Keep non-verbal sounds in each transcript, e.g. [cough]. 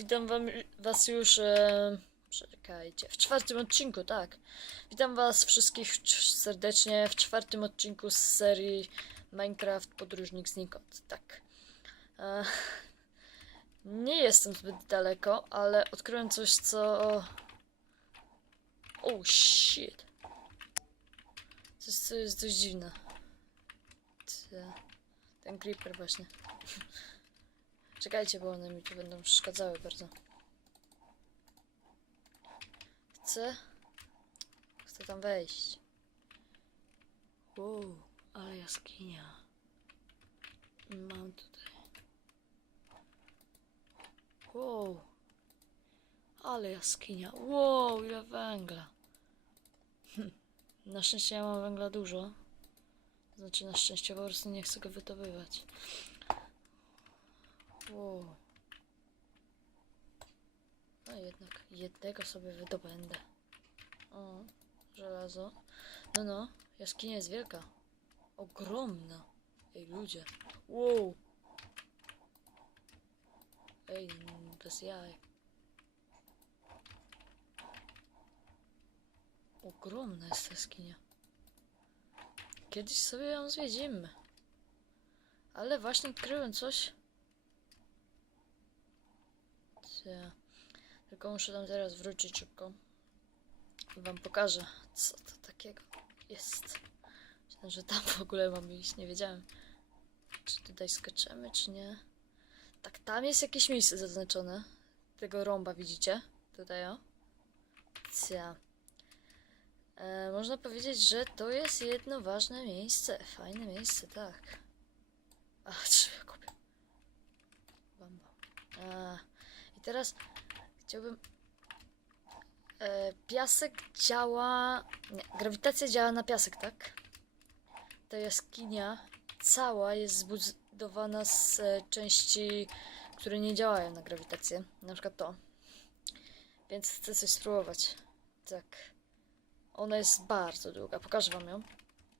Witam wam, was już. E, czekajcie, w czwartym odcinku, tak. Witam was wszystkich cz- serdecznie w czwartym odcinku z serii Minecraft Podróżnik znikąd. Tak. E, nie jestem zbyt daleko, ale odkryłem coś, co. Oh shit. Coś, co jest dość dziwne. Te- Ten creeper właśnie. [laughs] Czekajcie, bo one mi tu będą przeszkadzały bardzo. Chcę. Chcę tam wejść. Wow, ale jaskinia. Mam tutaj. Wow. Ale jaskinia. Wow, ile węgla. Hm. Na szczęście ja mam węgla dużo. Znaczy na szczęście po prostu nie chcę go wydobywać. Wow. No jednak jednego sobie wydobędę. O, żelazo. No no, jaskinia jest wielka. Ogromna. Ej, ludzie. Wow. Ej, bez jaj. Ogromna jest ta jaskinia. Kiedyś sobie ją zwiedzimy. Ale właśnie odkryłem coś. Cia. Tylko muszę tam teraz wrócić szybko. I wam pokażę, co to takiego jest. Myślałem, że tam w ogóle mamy iść, nie wiedziałem. Czy tutaj skaczemy, czy nie. Tak, tam jest jakieś miejsce zaznaczone. Tego rąba widzicie? Tutaj o. Cia. E, można powiedzieć, że to jest jedno ważne miejsce. Fajne miejsce, tak. A, [laughs] trzeba kupię. Bam, bam. A, I teraz chciałbym. E, piasek działa. Nie, grawitacja działa na piasek, tak? Ta jaskinia cała jest zbudowana z e, części, które nie działają na grawitację. Na przykład to. Więc chcę coś spróbować. Tak. Ona jest bardzo długa. Pokażę wam ją.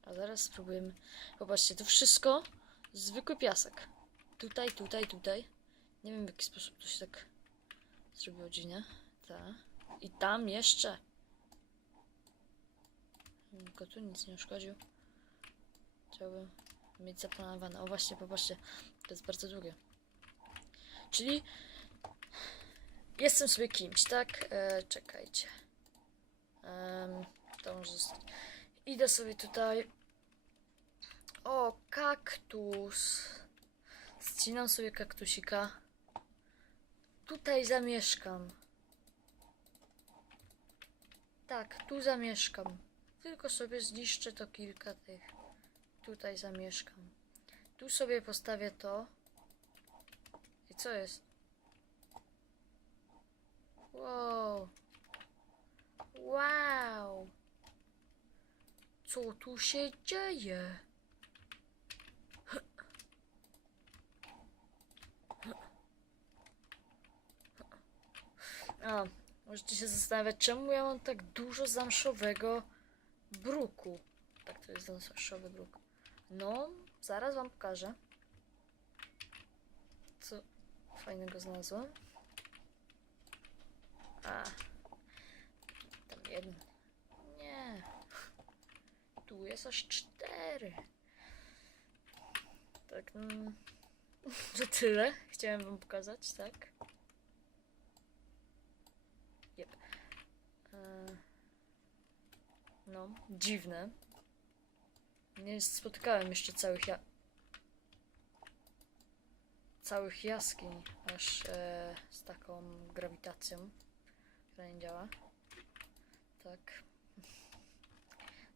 A zaraz spróbujemy. Popatrzcie, to wszystko zwykły piasek. Tutaj, tutaj, tutaj. Nie wiem w jaki sposób to się tak zrobiło dziwnie. Tak. I tam jeszcze. Tylko tu nic nie uszkodził. Chciałbym mieć zaplanowane. O właśnie, popatrzcie. To jest bardzo długie. Czyli jestem sobie kimś, tak? E, czekajcie. Em, to może zostać. Idę sobie tutaj. O, kaktus. Zcinam sobie kaktusika. Tutaj zamieszkam. Tak, tu zamieszkam. Tylko sobie zniszczę to kilka tych. Tutaj zamieszkam. Tu sobie postawię to. I co jest? Wow. Wow. Co tu się dzieje? A, możecie się zastanawiać, czemu ja mam tak dużo zamszowego bruku. Tak, to jest zamszowy bruk. No, zaraz wam pokażę. Co fajnego znalazłem. A, tam jeden. Nie. Tu jest aż cztery. Tak, mm, [laughs] że tyle. Chciałem wam pokazać, tak? Jep. E, No, dziwne. Nie spotykałem jeszcze całych ja... całych jaskiń aż e, z taką grawitacją, która nie działa. Tak.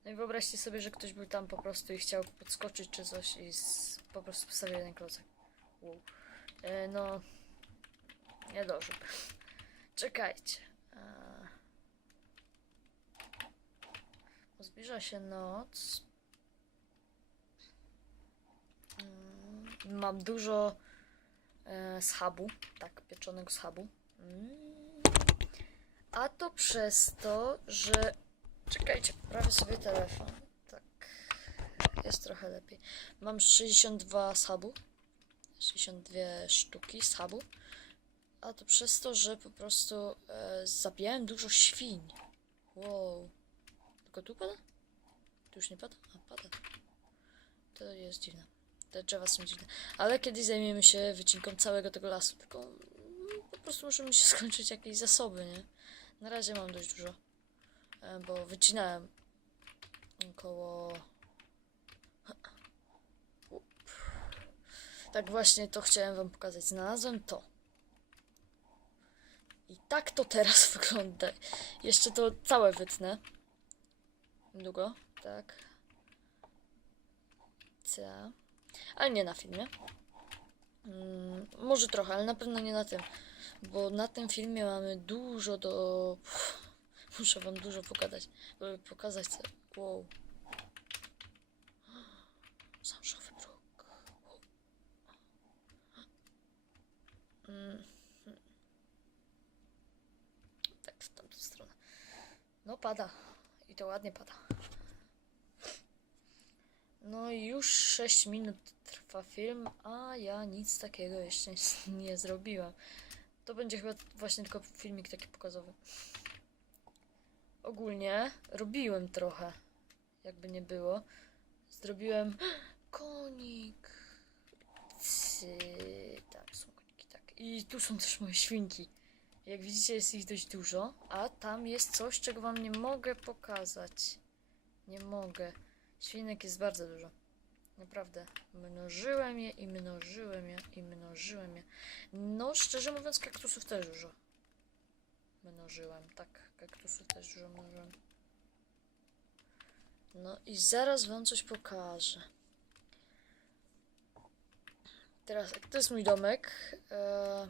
No i wyobraźcie sobie, że ktoś był tam po prostu i chciał podskoczyć czy coś i z, po prostu postawił jeden klocek. Wow. E, no, nie dożył. Czekajcie. E, bo zbliża się noc. Mm, Mam dużo e, schabu, tak, pieczonego schabu. Mm. A to przez to, że. Czekajcie, poprawię sobie telefon. Tak. Jest trochę lepiej. Mam 62 schabu. 62 sztuki schabu. A to przez to, że po prostu e, zabijałem dużo świń. Wow. Tylko tu pada? Tu już nie pada? A, pada. To jest dziwne. Te drzewa są dziwne. Ale kiedyś zajmiemy się wycinką całego tego lasu. Tylko mm, po prostu muszą mi się [laughs] skończyć jakieś zasoby, nie? Na razie mam dość dużo. E, bo wycinałem około... Tak właśnie to chciałem wam pokazać. Znalazłem to. I tak to teraz [laughs] wygląda. Jeszcze to całe wytnę. Długo, tak. C. Ale nie na filmie. Mm, może trochę, ale na pewno nie na tym. Bo na tym filmie mamy dużo do. Muszę wam dużo pokazać. Pokazać co. Wow. Zamszowy bruk. Wow. Mm. Tak, w. No pada. I to ładnie pada. No już 6 minut trwa film, a ja nic takiego jeszcze [laughs] nie zrobiłam. To będzie chyba właśnie tylko filmik taki pokazowy. Ogólnie robiłem trochę, jakby nie było. Zrobiłem [gasps] konik. Tak, są koniki, tak. I tu są też moje świnki. Jak widzicie, jest ich dość dużo, a tam jest coś, czego wam nie mogę pokazać. Nie mogę. Świnek jest bardzo dużo. Naprawdę. Mnożyłem je i mnożyłem je i mnożyłem je. No, szczerze mówiąc, kaktusów też dużo. Mnożyłem, tak. Kaktusów też dużo mnożyłem. No i zaraz wam coś pokażę. Teraz, jak to jest mój domek. E...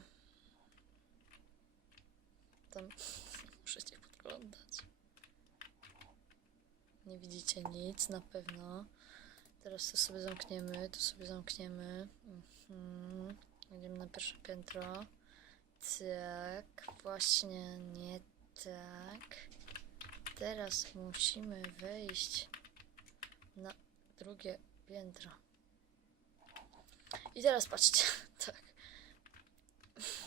Tam [laughs] cię podglądać. Nie widzicie nic na pewno. Teraz to sobie zamkniemy, to sobie zamkniemy. Mhm. Idziemy na pierwsze piętro. Tak, właśnie nie tak. Teraz musimy wejść na drugie piętro. I teraz patrzcie, [laughs] tak.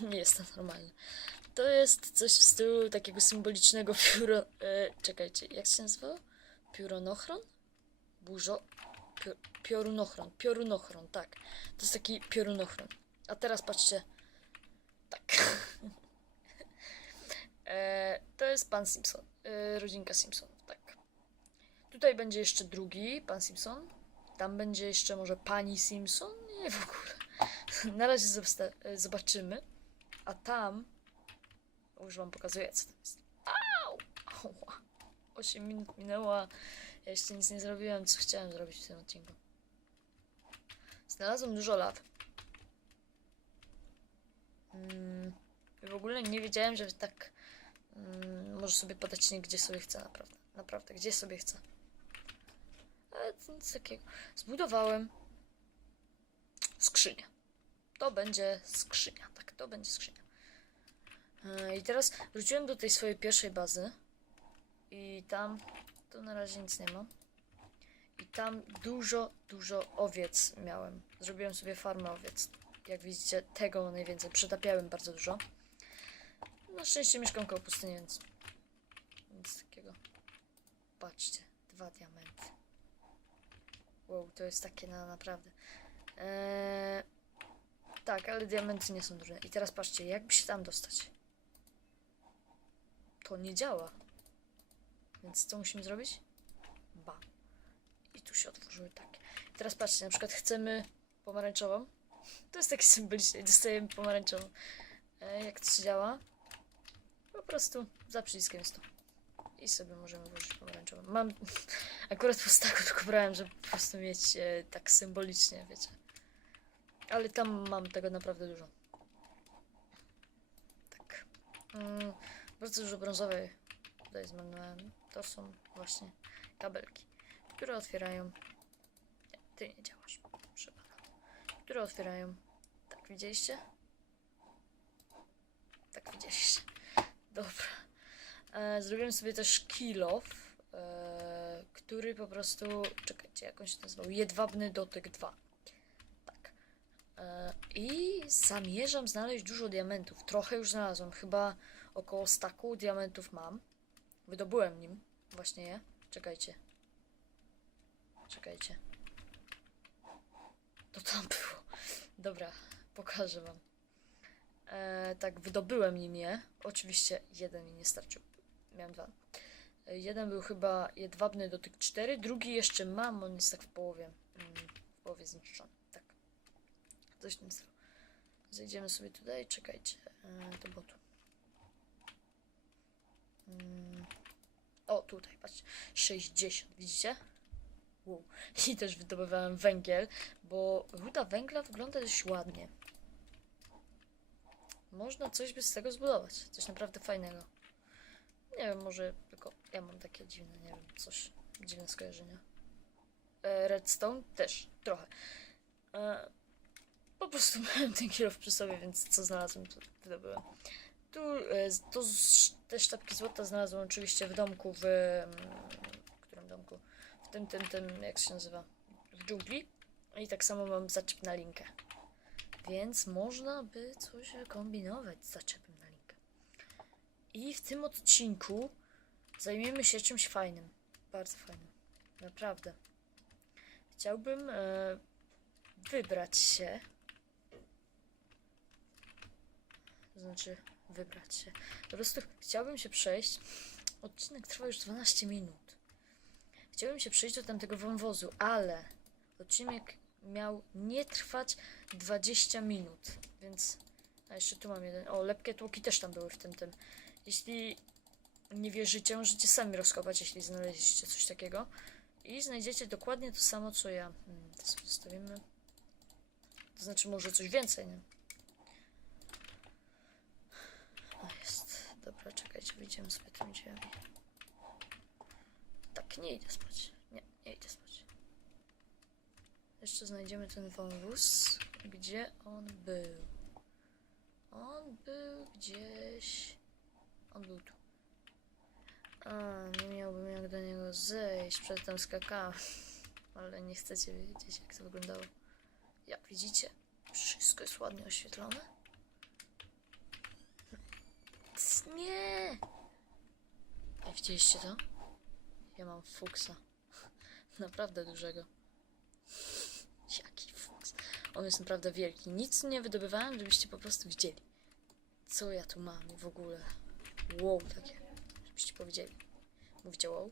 Nie jest to normalne. To jest coś w stylu takiego symbolicznego [laughs] pióro... E, czekajcie, jak się nazywało? Piorunochron? Burzo... Pio, piorunochron. Piorunochron, tak. To jest taki piorunochron. A teraz patrzcie. Tak. [laughs] e, to jest pan Simpson. E, rodzinka Simpsonów, tak. Tutaj będzie jeszcze drugi, pan Simpson. Tam będzie jeszcze może pani Simpson? Nie w ogóle. [laughs] Na razie e, zobaczymy. A tam... Już wam pokazuję, co tam jest. Au! [laughs] 8 minut minęło, a ja jeszcze nic nie zrobiłem, co chciałem zrobić w tym odcinku. Znalazłem dużo law. Mm, w ogóle nie wiedziałem, że tak mm, może sobie podać śnieg, gdzie sobie chcę, naprawdę. Naprawdę, gdzie sobie chcę. Ale to nic takiego. Zbudowałem skrzynię. To będzie skrzynia, tak, to będzie skrzynia. E, I teraz wróciłem do tej swojej pierwszej bazy. I tam, tu na razie nic nie ma. I tam dużo, dużo owiec miałem. Zrobiłem sobie farmę owiec. Jak widzicie, tego najwięcej. Przetapiałem bardzo dużo. Na szczęście mieszkam koło pustyni, więc nic takiego. Patrzcie, dwa diamenty. Wow, to jest takie na naprawdę. Eee, tak, ale diamenty nie są duże. I teraz patrzcie, jakby się tam dostać. To nie działa. Więc co musimy zrobić? Ba. I tu się otworzyły takie. Teraz patrzcie, na przykład chcemy pomarańczową. To jest taki symboliczny. Dostajemy pomarańczową. E, jak to się działa? Po prostu za przyciskiem jest to. I sobie możemy włożyć pomarańczową. Mam [laughs] akurat po staku tylko brałem, żeby po prostu mieć e, tak symbolicznie, wiecie. Ale tam mam tego naprawdę dużo. Tak. Mm, bardzo dużo brązowej tutaj zmarnowałem. To są właśnie kabelki, które otwierają. Nie, ty nie działasz. Proszę. Które otwierają. Tak, widzieliście? Tak, widzieliście. Dobra. E, zrobiłem sobie też kill off, e, który po prostu. Czekajcie, jak on się nazywał? Jedwabny dotyk 2. Tak. E, I zamierzam znaleźć dużo diamentów. Trochę już znalazłem. Chyba około staku diamentów mam. Wydobyłem nim właśnie je. Czekajcie. Czekajcie. To tam było. Dobra, pokażę wam. E, tak, wydobyłem nim je. Oczywiście jeden mi nie starczył. Miałem dwa. E, jeden był chyba jedwabny dotyk 4, drugi jeszcze mam, on jest tak w połowie. Mm, w połowie zniszczony. Tak. Coś w tym. Zejdziemy sobie tutaj, czekajcie. E, to było tu. Mm. O, tutaj, patrz. 60, widzicie? Wow. [laughs] I też wydobywałem węgiel, bo ruda węgla wygląda dość ładnie. Można coś by z tego zbudować. Coś naprawdę fajnego. Nie wiem, może tylko ja mam takie dziwne, nie wiem, coś. Dziwne skojarzenia. E, redstone też, trochę. E, po prostu [laughs] miałem ten kilof przy sobie, więc co znalazłem, to wydobyłem. Tu e, te sztabki złota znalazłem oczywiście w domku w... mm, W którym domku? W tym, tym, tym, jak się nazywa? W dżungli. I tak samo mam zaczep na linkę. Więc można by coś kombinować z zaczepem na linkę. I w tym odcinku zajmiemy się czymś fajnym. Bardzo fajnym. Naprawdę. Chciałbym e, wybrać się. To znaczy, wybrać się. Po prostu chciałbym się przejść. Odcinek trwa już 12 minut. Chciałbym się przejść do tamtego wąwozu, ale odcinek miał nie trwać 20 minut, więc. A jeszcze tu mam jeden. O, lepkie tłoki też tam były w tym tym. Jeśli nie wierzycie, możecie sami rozkopać, jeśli znaleźliście coś takiego. I znajdziecie dokładnie to samo, co ja. Hmm, to sobie zostawimy. To znaczy, może coś więcej, nie? O, jest. Dobra, czekajcie, wyjdziemy sobie tymi drzwiami. Tak, nie idę spać. Nie, nie idę spać. Jeszcze znajdziemy ten wąwóz. Gdzie on był? On był gdzieś. On był tu. A, nie miałbym jak do niego zejść. Przedtem skakałem. [laughs] Ale nie chcecie wiedzieć, jak to wyglądało. Jak widzicie, wszystko jest ładnie oświetlone. Nie! A widzieliście to? Ja mam fuksa. [laughs] Naprawdę dużego. Jaki fuks. On jest naprawdę wielki. Nic nie wydobywałem, żebyście po prostu widzieli. Co ja tu mam w ogóle. Wow, takie. Żebyście powiedzieli. Mówicie wow?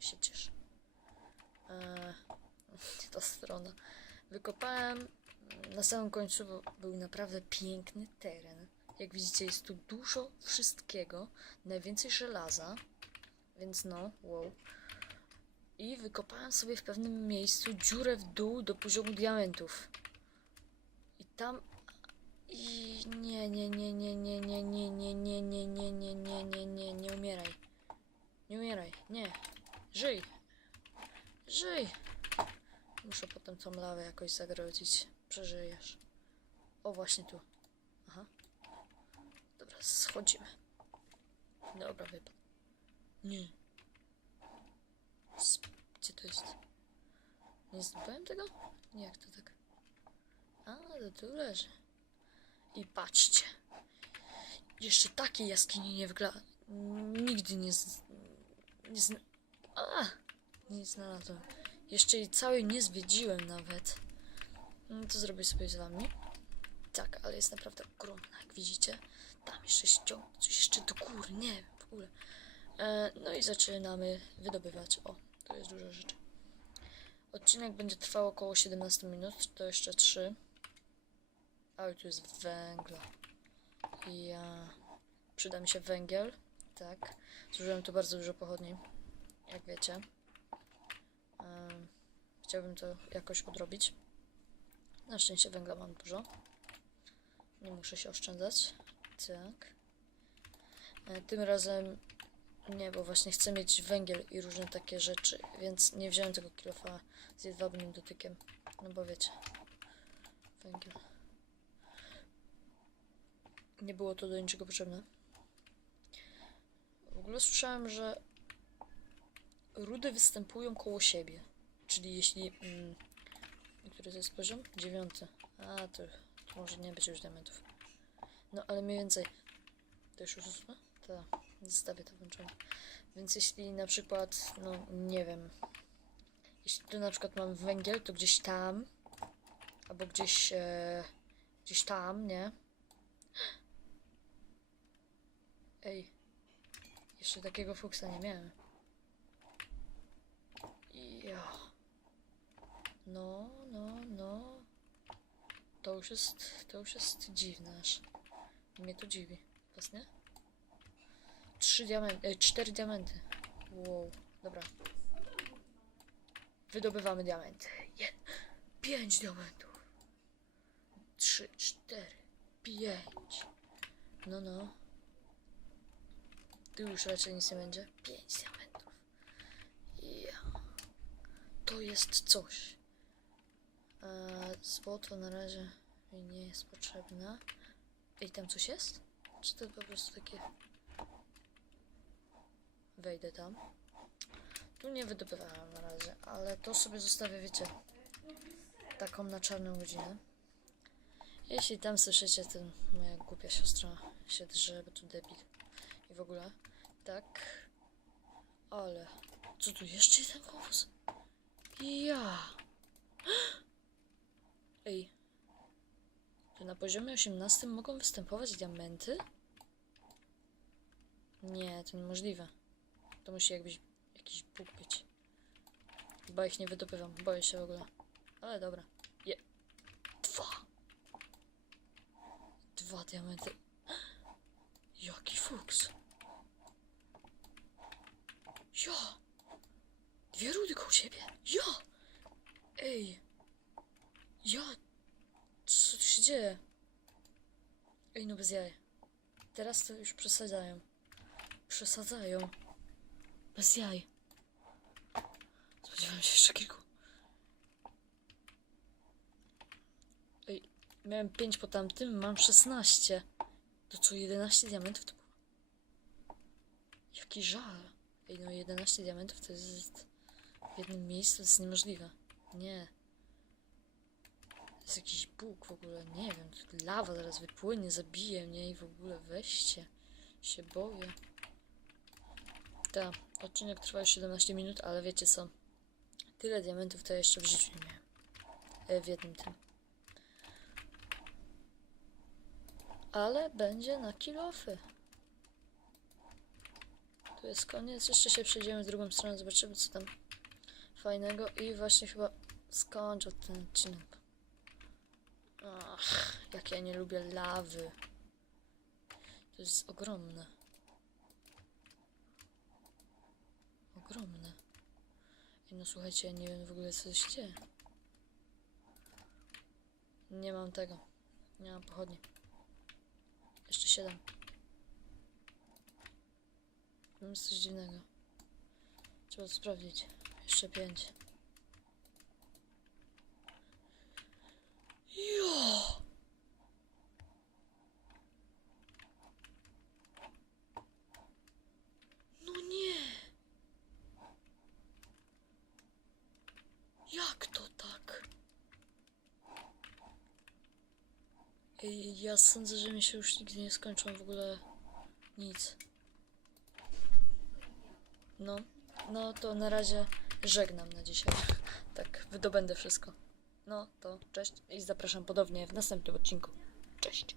Się cieszę. Eee, [laughs] ta strona. Wykopałem na samym końcu, był naprawdę piękny teren. Jak widzicie, jest tu dużo wszystkiego. Najwięcej żelaza. Więc no, wow. I wykopałem sobie w pewnym miejscu dziurę w dół do poziomu diamentów. I tam. I nie, nie, nie, nie, nie, nie, nie, nie, nie, nie, nie, nie, nie, nie, nie, nie umieraj. Nie umieraj, nie. Żyj. Żyj. Muszę potem tą lawę jakoś zagrodzić. Przeżyjesz. O, właśnie tu. Schodzimy. Dobra, wypadł. Nie. Gdzie to jest? Nie zdobyłem tego? Nie, jak to tak? A, to tu leży. I patrzcie. Jeszcze takiej jaskini nie wygla... Nigdy nie z... Nie zna... A! Nie znalazłem. Jeszcze jej całej nie zwiedziłem nawet. No to zrobię sobie z wami. Tak, ale jest naprawdę ogromna, jak widzicie. Tam jeszcze ściąg... Coś jeszcze do góry, nie wiem, w ogóle. E, no i zaczynamy wydobywać. O, tu jest dużo rzeczy. Odcinek będzie trwał około 17 minut, to jeszcze 3. Ale tu jest węgla. Ja. Przyda mi się węgiel. Tak. Zużyłem tu bardzo dużo pochodni. Jak wiecie. Em, chciałbym to jakoś odrobić. Na szczęście węgla mam dużo. Nie muszę się oszczędzać. Tak. E, tym razem nie, bo właśnie chcę mieć węgiel i różne takie rzeczy, więc nie wziąłem tego kilofa z jedwabnym dotykiem. No bo wiecie. Węgiel. Nie było to do niczego potrzebne. W ogóle słyszałem, że rudy występują koło siebie. Czyli jeśli... Mm, który to jest poziom? Dziewiąty. A, to, to może nie być już diamentów. No, ale mniej więcej. To już ususnę? Tak, zostawię to włączone. Więc jeśli na przykład, no nie wiem, jeśli tu na przykład mam węgiel, to gdzieś tam, albo gdzieś, e, gdzieś tam, nie? Ej, jeszcze takiego fuksa nie miałem. Ja. No, no, no. To już jest, to już jest dziwne aż. Mnie to dziwi. Was nie? Trzy diamenty, e, cztery diamenty. Wow, dobra. Wydobywamy diamenty. Je, pięć diamentów. Trzy, cztery, pięć. No, no. Tu już raczej nic nie będzie. Pięć diamentów. Ja. To jest coś. Eee, złoto na razie mi nie jest potrzebne. Ej, tam coś jest? Czy to po prostu takie... Wejdę tam. Tu nie wydobywałem na razie, ale to sobie zostawię, wiecie, taką na czarną godzinę. Jeśli tam słyszycie, to moja głupia siostra się drze, bo tu debil. I w ogóle, tak. Ale, co tu jeszcze jeden głos? Ja. [gasps] Ej. Czy na poziomie 18 mogą występować diamenty? Nie, to niemożliwe. To musi jakbyś, jakiś bóg być. Chyba ich nie wydobywam, boję się w ogóle. Ale dobra. Je. Dwa. Dwa diamenty. [gasps] Jaki fuks. Ja. Dwie rudy koło siebie. Ja. Ej. Ja. Dzieje? Ej, no bez jaj. Teraz to już przesadzają. Przesadzają. Bez jaj. Spodziewałem się jeszcze kilku. Ej, miałem 5 po tamtym, mam 16. To co, 11 diamentów to było? Jaki żal. Ej, no 11 diamentów to jest w jednym miejscu, to jest niemożliwe. Nie. Jest jakiś bóg w ogóle, nie wiem, lawa zaraz wypłynie, zabije mnie i w ogóle weźcie. Się boję. Tak, odcinek trwa już 17 minut, ale wiecie co? Tyle diamentów to ja jeszcze w życiu nie miałem. E, w jednym tym. Ale będzie na kilofy. Tu jest koniec. Jeszcze się przejdziemy w drugą stronę, zobaczymy co tam fajnego. I właśnie chyba skończę ten odcinek. Jak ja nie lubię lawy. To jest ogromne. Ogromne. Ej, no słuchajcie, ja nie wiem w ogóle co się dzieje. Nie mam tego. Nie mam pochodni. Jeszcze siedem. Mam coś dziwnego. Trzeba to sprawdzić. Jeszcze pięć. Jo! No nie! Jak to tak? Ej, ja sądzę, że mi się już nigdy nie skończą w ogóle nic. No, no to na razie żegnam na dzisiaj. [laughs] Tak, wydobędę wszystko. No to cześć i zapraszam podobnie w następnym odcinku. Cześć.